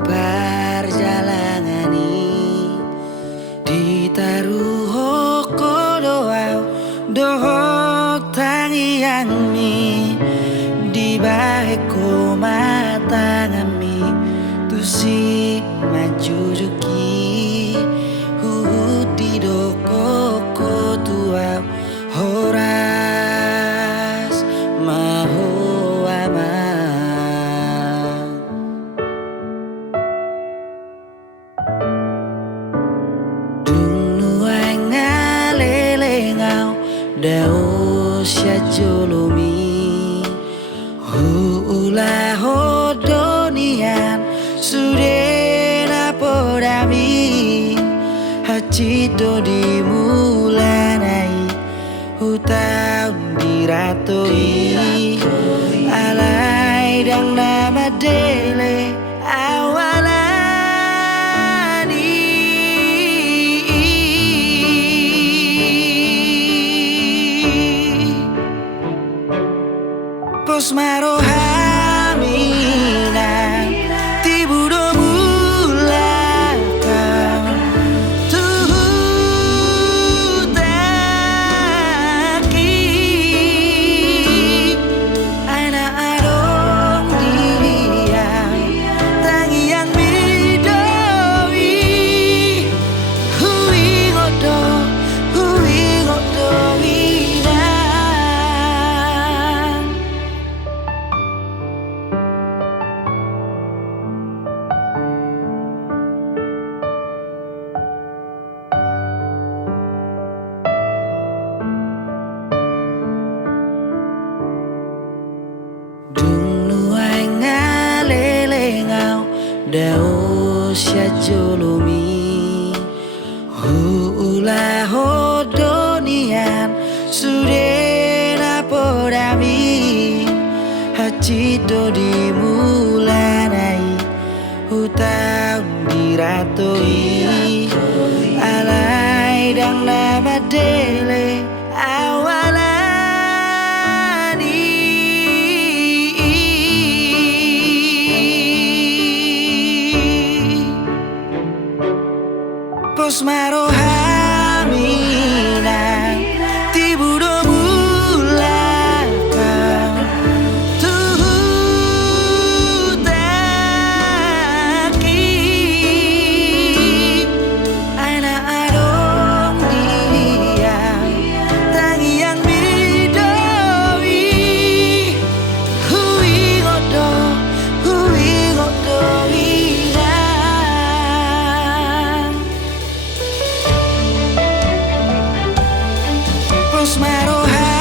parjalangani ditaruh kodoau dohok tangiangmi di baheko matangami tusi majujuki di doko tuau horas maho aman dung nuang ngalele ngau dao sya jolomi hula hodonian sudena podami hacito dimulanai hutau diratoi alai dang nama dele awalani pos marohamina tibudo dao sya jolomi hula hodonian sudena podami hacito dimulanai hutau diratoi alai dang nama dele pos marohamina tibudo mulakau tuhutaki aina adong diam tangiang midoi hui godo pos maroha